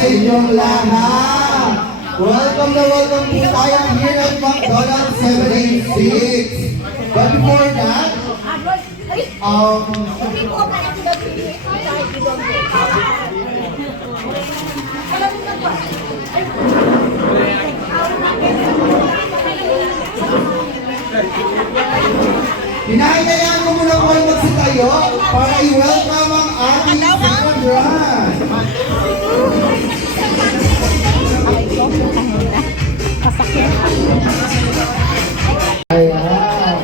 sa inyong lahat. Welcome na welcome po tayo here at McDonald's 786. But before that, hinahayaan ko muna po magsitayo para i-welcome ang ating second run. Ayan.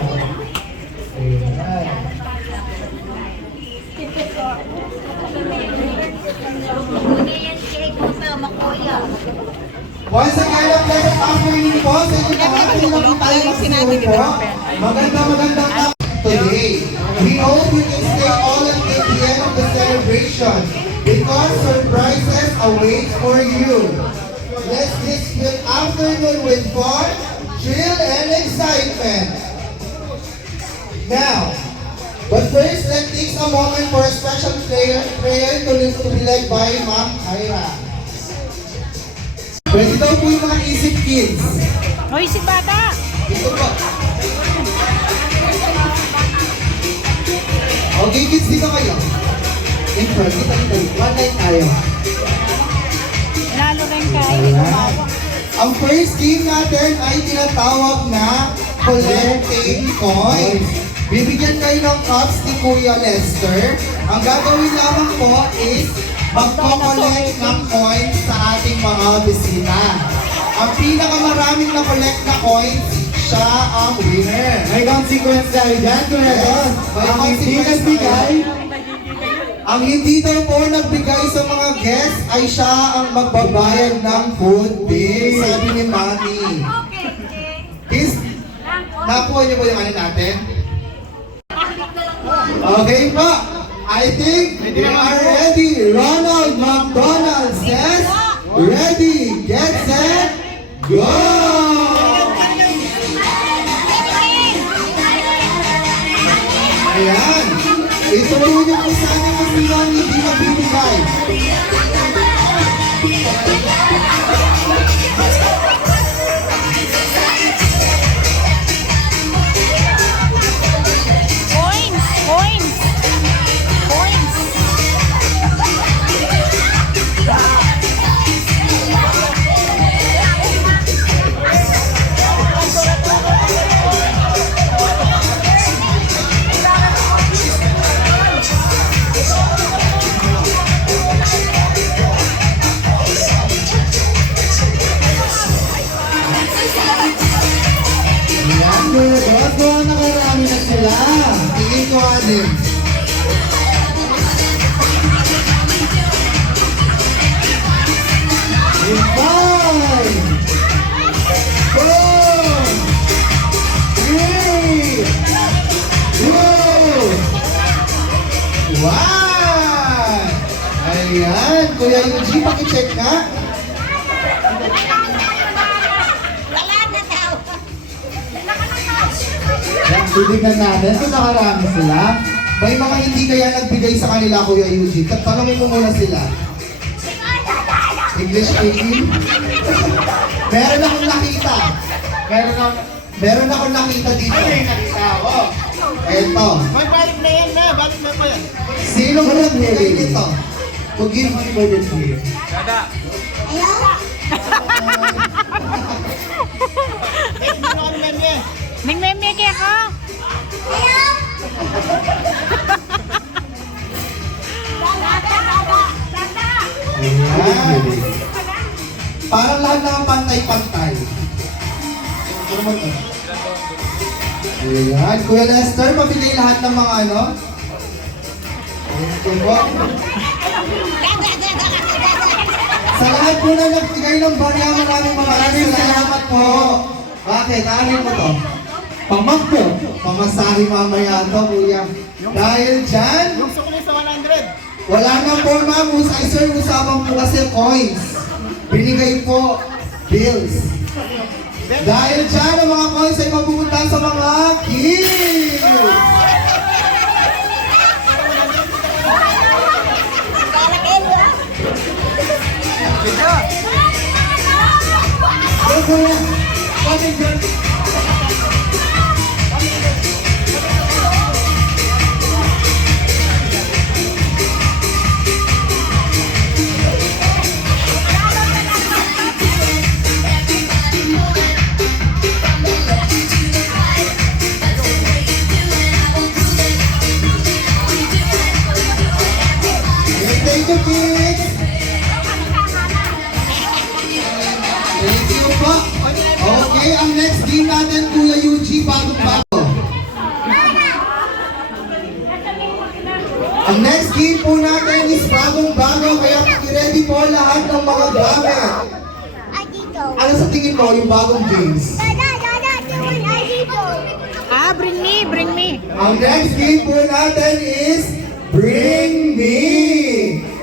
Once again, a pleasant afternoon po sa inyo lahat. Hindi na po tayo magsinuwi po. Magandang today. We hope you can stay all until the end of the celebration because surprises await for you. Let's this good afternoon with fun, thrill, and excitement. Now, but first, let's take a moment for a special prayer to be led by Ma'am Kyra. Pwede daw po yung mga isip kids. O, isip bata! Ito po. Okay, kids, dito kayo. In front, dito. One night tayo. Lalo rin kayo, tumawa. Ang first game natin ay tinatawag na collecting coins. Bibigyan kayo ng cups ni Kuya Lester. Ang gagawin lamang po is magko-collect ng coins sa ating mga bisita. Ang pinakamaraming na-collect na coins, siya ang winner. May consequence tayo dyan, Kuya Don. Ang hindi nagbigay, Ang hindi daw po nagbigay sa mga guests ay siya ang magbabayad ng food bill, sabi ni Mami. Is, nakuha niyo po yung ano natin? Okay po. I think we are ready. Ronald McDonald says, ready, get set, go! Ayan. Ito po yung kasama ng bilang hindi mabibigay. Coins! Coins! Coins! Ayan, bago nakarami na sila. Tingin ko anim. In 5, 4, 3, 2, 1. Ayan, Kuya Yuji, pakicheck na. Ayan, titignan natin kung nakarami sila. May mga hindi kaya nagbigay sa kanila, Kuya Yuji. Tanongin mo muna sila. English speaking? Meron akong nakita. Meron akong nakita dito. ano yung nakita ako? Eto. May balik na yan na, balik na pa yan. Sinong nagbigay dito? To give me for this year. Dada. Eh, ano ano men yan? Nagmemeke ako! Ayan. Parang lahat ng pantay-pantay. Ano mo to? Ayan. Kuya Lester, mabigay lahat ng mga ano? Ayan po. Sa lahat po na nagbigay ng barya, maraming salamat po. Bakit? Aanin mo to? Pamakto. Pamasahe mamaya to, kuya. Dahil dyan, Yung sukli sa 100. wala na po, ma'am. Ay, sir, usapan po kasi coins. Binigay po bills. Dahil dyan, ang mga coins ay mapupunta sa mga kids. Go, kuya. Kami dyan. Okay, thank you, kids. Thank you po. Okay, ang next game natin, Kuya Yuji, bagong-bago. Ang next game po natin is bagong-bago, kaya i-ready po lahat ng mga gamit. Ano sa tingin mo yung bagong games? Ah, bring me, bring me. Ang next game po natin is Bring Me!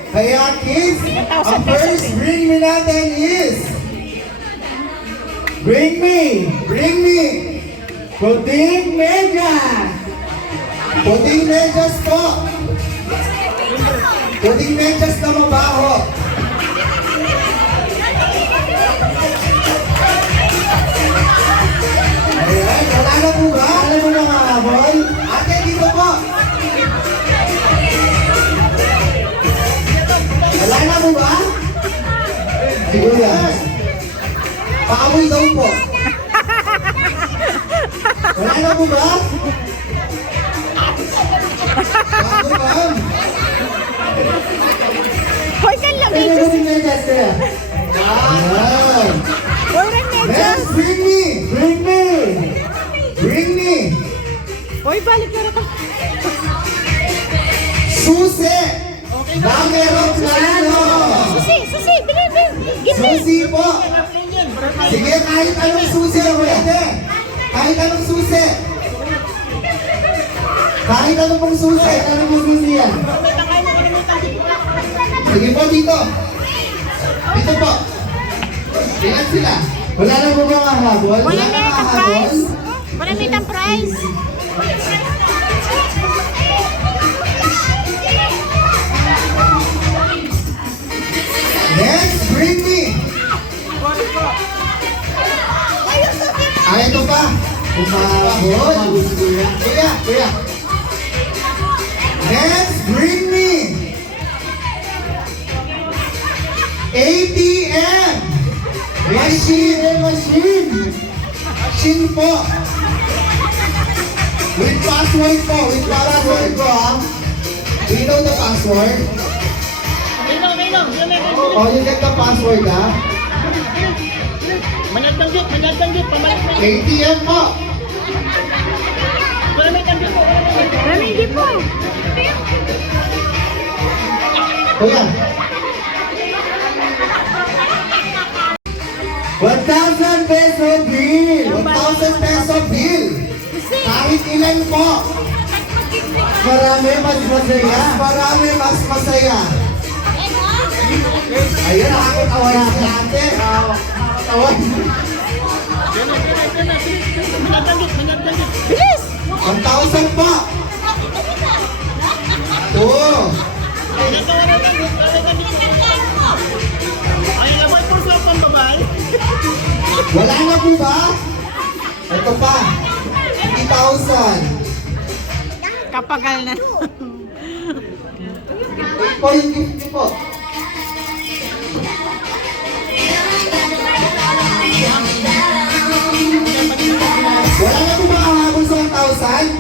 Kaya kids, ang first Bring Me natin is Bring me. Bring Me! Puting medyas. Puting medyas po! Puting medyas na mabaho! Ayan, wala na po ba? Alam mo na nga, boy? Ate, dito po! Wala na po ba? Siguro yan. Ayan. Paamoy daw po. Wala na po ba? Bago ba? Hoy, kan lang, Ito medyo. puting medyas, kuya. Ayan. Hoy, rin medyo. Next, Bring Me! Bring me. Bring Me! Hoy, balik na rin. Susi! Ng aeroplano! Susi, susi, bili, bili. Give me. Susi po! Sige, kahit anong susi na pwede. Kahit anong susi. Kahit anong pong susi. Ano mo gusto yan? Sige po dito. Dito po. Ilan sila? Wala na po ba nga habol? Wala na itang prize. Wala na itang prize. Next, Bring Me! Ito pa. Umabol. Kuya, kuya. Next, Bring Me! ATM! Machine! Machine. Machine po! With password po, with password po ha. Do you know the password? Oh, you get the password ha? ATM po! Wala hindi po. Kuya, 1,000 peso bill. 1,000 peso bill! Kahit ilan po! Marami, mas masaya. Mas marami, mas masaya! Ayun, nakakatawa si ate! Nakakatawa! Bilis! 1,000 po! Oo! Wala na po ba? Ito pa! 50,000! Kapagal na. Ito po yung gift niyo po! Wala na po ba kahabol sa 1,000?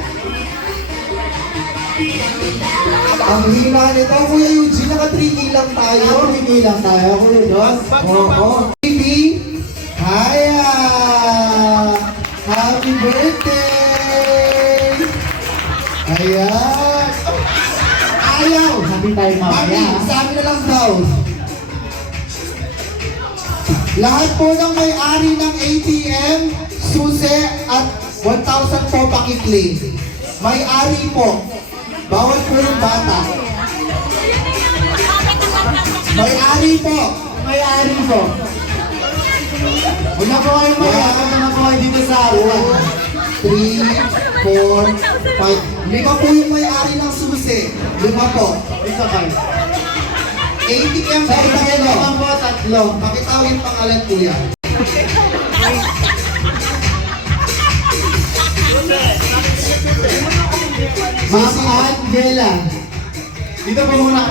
Ang hina nito, Kuya Eugene, naka 3K lang tayo. Hindi lang tayo, Kuya Dos. Oo. Baby, Haya! Happy birthday! Ayan! Ayaw! Happy tayo Mami, mamaya. sa amin na lang daw. Lahat po ng may-ari ng ATM, susi at 1,000 po pakikli. May-ari po. Bawal po yung bata. May-ari po. May-ari po. Huwag na po kayo mayakap na po kayo dito sa akin. 3, 4, 5. 5 po yung may-ari ng susi. 5 po. Isa kayo. ATM Sa po akin naman po, 3. Pakitawin pangalan kuya. Ma'am Angela. Dito po muna.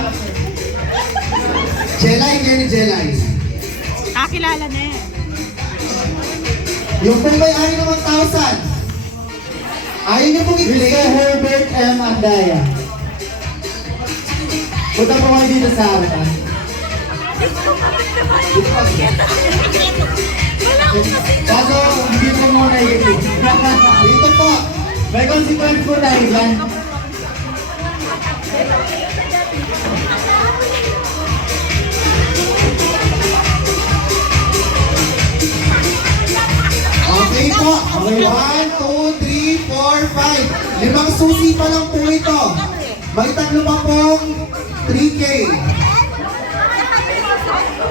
Jelay kayo ni Jelay. Kakilala na eh. Yung pong may-ari ng 1,000. Ayaw niyo pong Mr. i-claim. Herbert M. Andaya. Punta po kayo dito sa harapan. Kaso, hindi po muna i-click. Dito po. May consequence po tayo dyan. Okay po. 1, 2, 3, 4, 5. 5 susi pa lang po ito. May 3 pa pong 3K.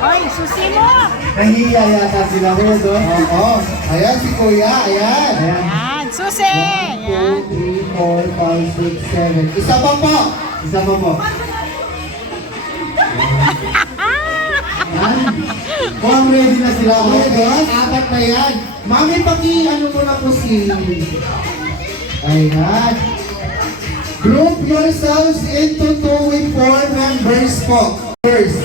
Hoy, susi mo! Nahiya yata sila ko doon. Oo. Ayan si kuya. Ayan. Ayan. Yan, susi! 1, Yan. 2, 3, 4, 5, 6, 7. Isa pa po. Isa pa po. Yan. Mukhang ready na sila. Okay, 4 na yan. Mami, ano mo na po si... Ayan. Group yourselves into 2 with 4 members po. First.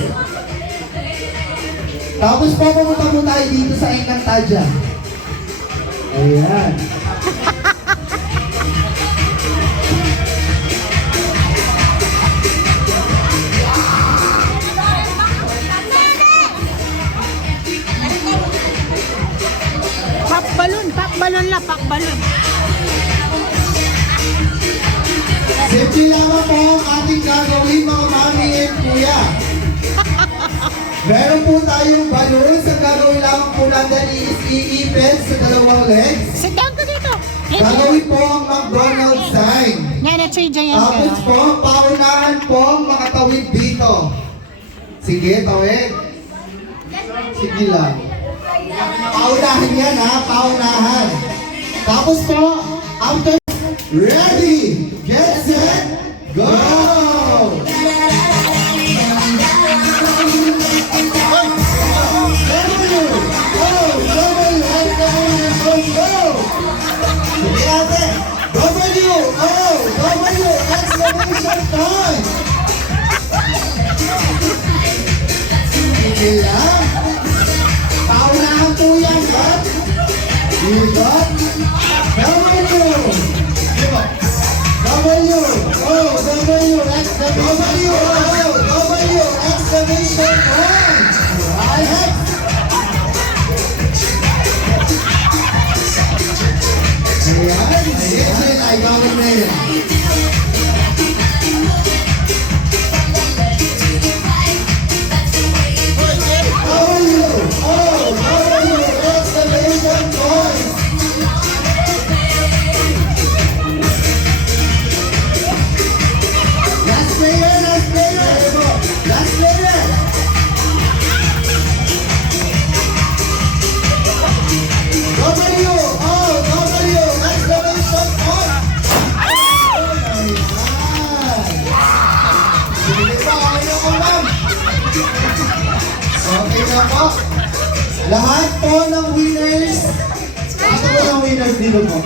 Tapos po, pumunta po tayo dito sa Encantadia. Ayan. Pakbalon lang, pakbalon. Simple lamang po ang ating gagawin mga mami and kuya. Meron po tayong balloons. Ang gagawin lamang po natin is iipit sa 2 legs. Sit down ka dito. Gagawin po ang McDonald's sign. Yan, at siya dyan yan. Tapos po, paunahan po ang makatawid dito. Sige, tawid. Sige lang. Paunahan yan ha, paunahan. Tapos po, after, ready, get set, go! Sige natin. W, exclamation point! Sige lang. Paunahan po yan, ha? Dito. W. W, exclamation point! Right. Ayan, sige, ay gawin na yun. W, exclamation point! Last player, last player! Last player! W, exclamation point! Sige pa, okay na po, ma'am. Okay na po. Lahat po ng winners. Ito po ang winners dito po.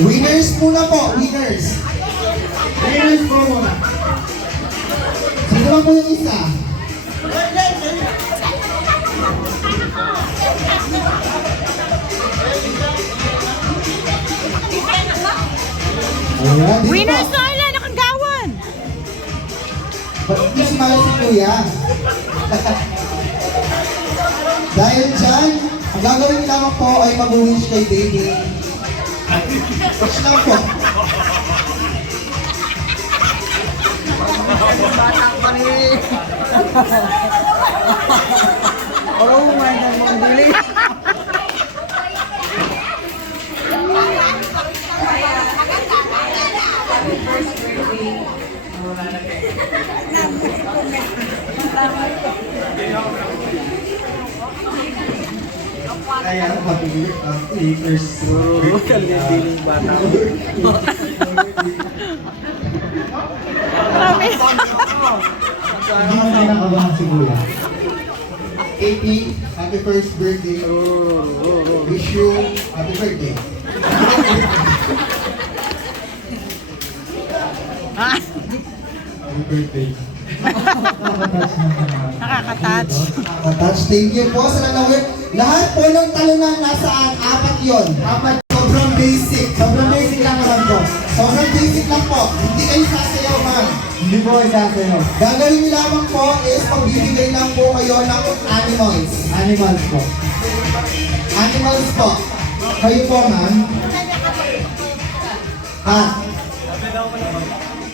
Winners muna po, winners. Winners po muna. Sino ba po yung isa? Ayan, dito Winners po. na ila, nakagawan. Ba't hindi sumali si Kuya? Dahil dyan, ang gagawin lamang po ay mag-wish kay baby. Wish lang po. Ayan, happy first birthday. Marami. Hindi mo kinakabahan si Kuya. AP, happy first birthday. Wish you happy birthday. Ah, Happy birthday. Nakakatouch naman. nakaka-touch. Touch, thank you po sa nanawin. Lahat po ng talunan nasaan? Apat yon. Apat. Sobrang basic. Sobrang basic lang naman po. Sobrang basic lang po. Hindi kayo sasayaw, ma'am. Hindi po isasayaw. Gagawin niyo lamang po is magbibigay lang po kayo ng animals. Animals po. Animals po. Kayo po, ma'am. Cat.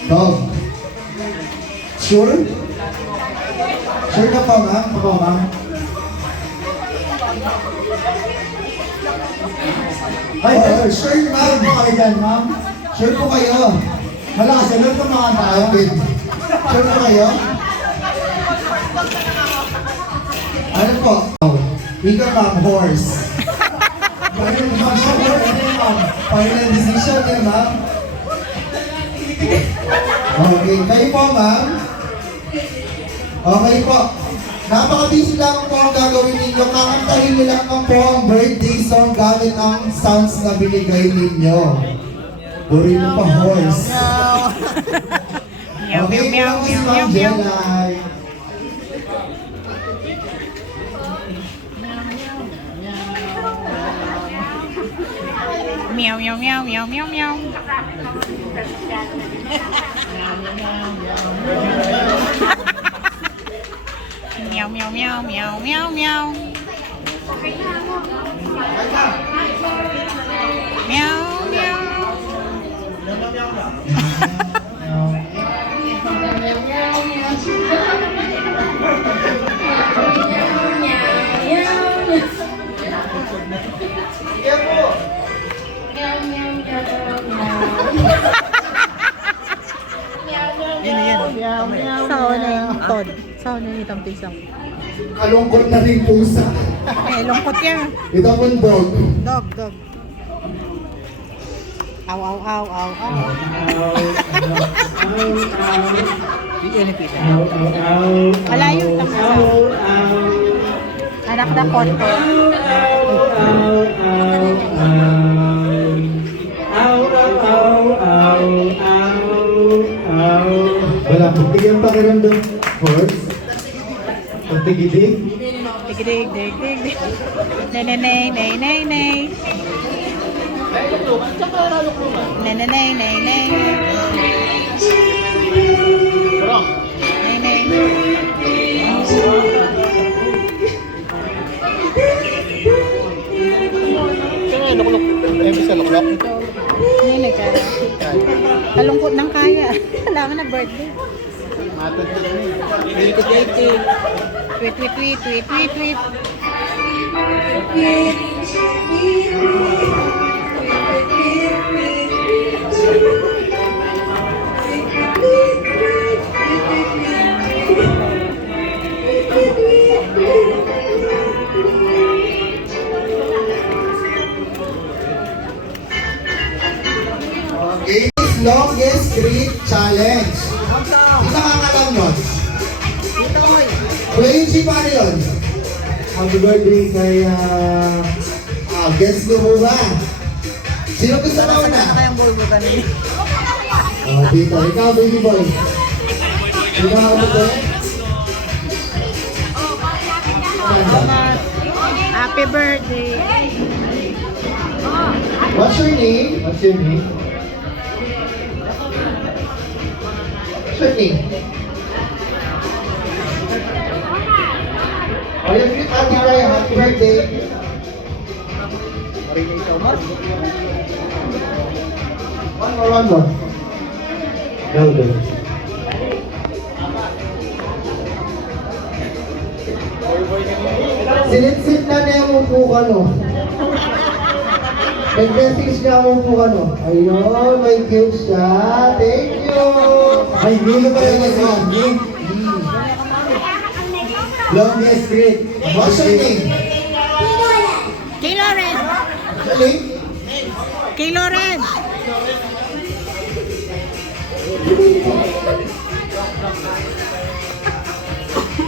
Dog. Sure? Sure na po, ma'am? Ako, ma'am. Ay, Sure, ma'am. sure po kayo dyan, ma'am. Sure po kayo. Malakas, ano po mga tao? Okay. Sure po kayo? Ano po? Ika, ma'am, horse. Final decision niya, ma'am. Okay, kayo po, ma'am. Okay po. Napaka-busy lang po ang gagawin ninyo. Kakantahin niyo lang po ang birthday song gamit ang sounds na binigay ninyo. Buri mo pa, horse. Meow, Okay, meow, po meow, si meow, Ma'am meow, meow. Jelay. Meow, meow, meow, meow, meow, meow. Meow, meow, meow, meow, meow, meow. Meow, meow. Sao na yung tod? Sao na yung tampisang? Kalungkot na rin pusa. Eh, lungkot yan. Ito po dog. Dog, dog. Aw, aw, aw, aw, aw. Malayo yung tampisang. Anak na konto. Wala, pagtigyan pakiramdam. Horse. Pagtigidig. Dig, dig, dig, dig, dig. Nay, nay, nay, nay, nay, nay. Nay, nay, nay, nay, nay. Nay, nay. Nay, nagkara. Kalungkot ng kaya. Alam na birthday. Tweet, tweet, tweet, tweet, tweet, tweet. Okay, longest street challenge. Sino nakakalam nun? Kuya Yuji, paano yun? Happy birthday kay Guess nyo po ba? Sino gusto na una? Dito, ikaw baby boy. Ikaw ako boy. Happy birthday. What's your name? What's your name? What's your name? Oh, yung greet Ate Raya, happy birthday. One more. Louder. Sinit-sit na niya yung upo ka, no? Nag-message niya ang upo ka, no? Ayun, may gift siya. Thank you! Ay, Nilo pa rin ito. Longest street. What's your name? spelling? Kay Loren.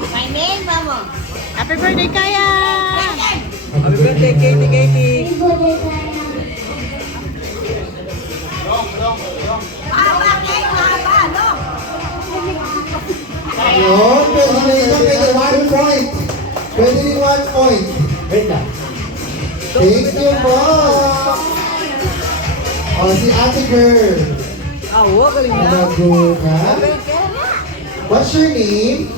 My name, Mamo. Happy birthday, Kaya! Happy birthday, Katie, Katie. Aba, kay Aba, no? Yun, pwede na isa, pwede 1 point. Pwede rin 1 point. Wait lang. Thank you po. O, si ate girl. Galing na. Laguna. What's your name?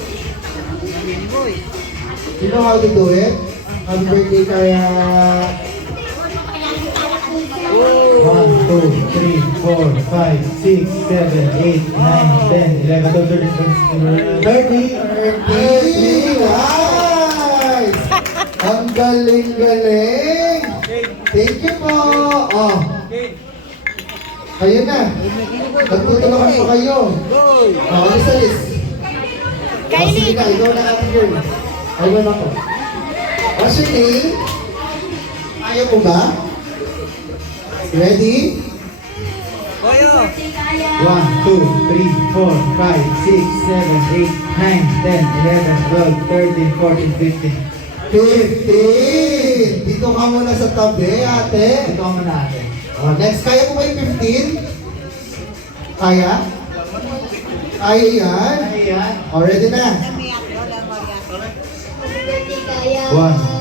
You know how to do it? Happy birthday, Kaya. 1, 2, 3, 4, 5, 6, 7, 8, 9, 10, 11, 12, 13, 30! Nice! Ang galing-galing! Thank you po! Oh. Kayo na. Nagtutulungan pa kayo. Oh, alis alis. Oh, sige na, ikaw na ate girl. Ayun ako. What's your name? Ayaw mo ba? Ready? 1, 2, 3, 4, 5, 6, 7, 8, 9, 10, 11, 12, 13, 14, 15. 15! Dito ka muna sa tabi, ate. Ito mo na ate. Oh, next, kaya mo ba yung 15? Kaya? Kaya yan? Ayan. Oh, ready na? 1,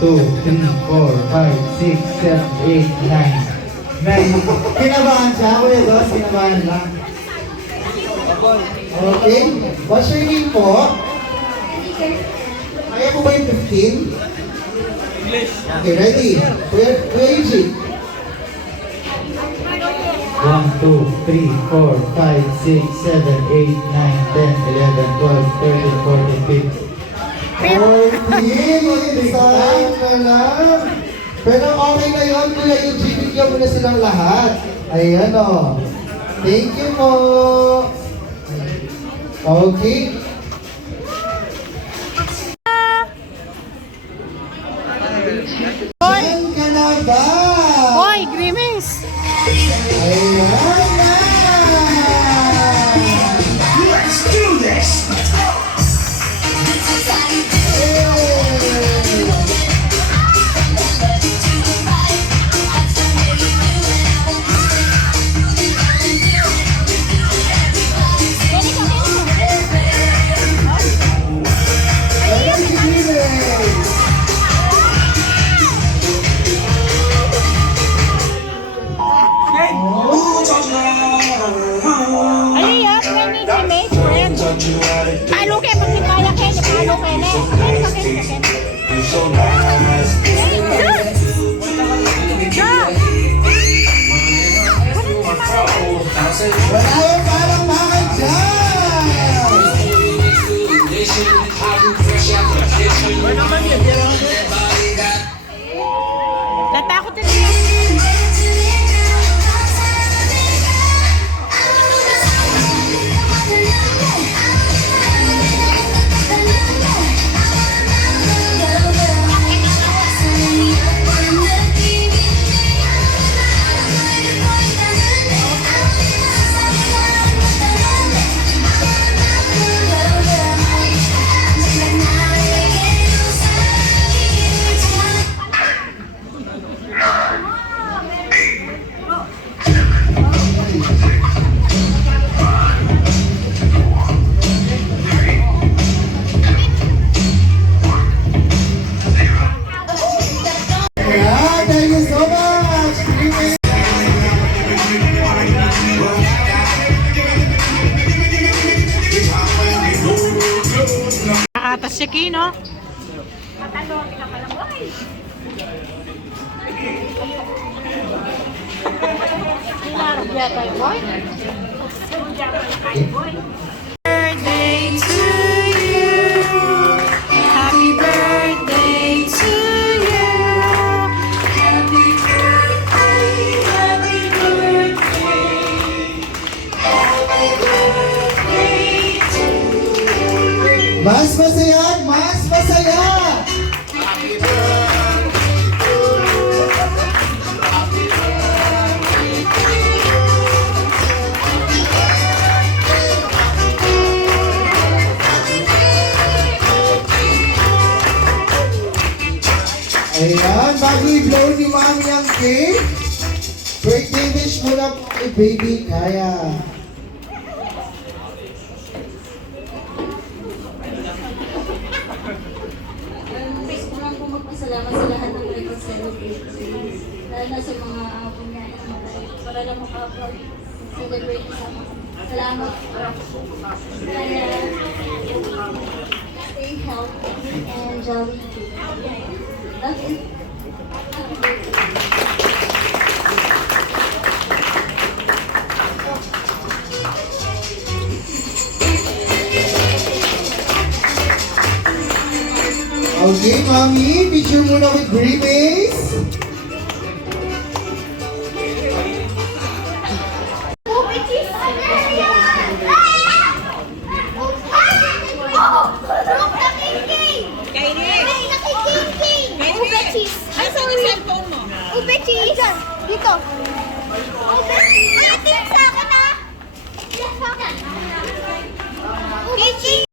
2, 3, 4, 5, 6, 7, 8, 9, 9. Kinabahan siya, Kuya Dos, kinabahan lang. Okay. What's your name po? Kaya mo ba yung 15? English. Okay, ready? Kuya Eugene. 1, 2, 3, 4, 5, 6, 7, 8, 9, 10, 11, 12, 13, 14, 15. 14! Sayang na lang. Pero okay na yun, Kuya Eugene. Bigyan mo na silang lahat. Ayan o. Thank you po. Okay. Hoy! Saan ka na ba? Hoy, Grimace! Ayan na! Let's do this! Ayan si Grimace. Ano yan? Friend ni Grimace, friend. Paano kayo? Pag di kaya kayo, paano kayo na? Wala yung parang bakit dyan! Natakot din siya. Yeah, thank you so much! Grimace. Nakatas si Kino. Birthday to you. Happy birthday to you. Happy birthday, happy birthday. Happy birthday to you. Mas masaya, mas masaya! Happy birthday to you. Happy Ayan, bago i-blow ni Mami ang cake, birthday wish muna po kay Baby Kaya. Gusto ko lang po magpasalamat sa lahat ng may pag-celebrate. Lalo na sa mga punyaya na matay. Para lang makapag-celebrate kasama. Salamat po. Kaya, stay healthy and jolly too. Love you. Happy birthday. Okay, Mami, picture muna with Grimace. Ube cheese. Asan yung cellphone mo? Ube cheese. Dito. Ube cheese. Atin sa akin na. Sa akin. Ube cheese.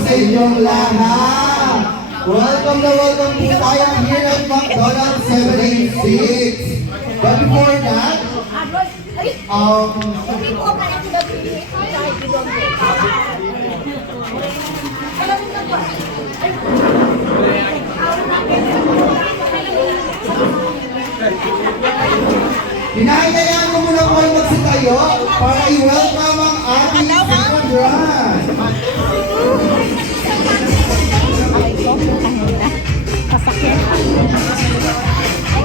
Sa inyong lahat. Welcome na welcome po tayo here at McDonald's 786. But before that, Hindi ko pa lang sila pinili. Kahit ibang hinahayaan ko muna po kayo magsitayo para i-welcome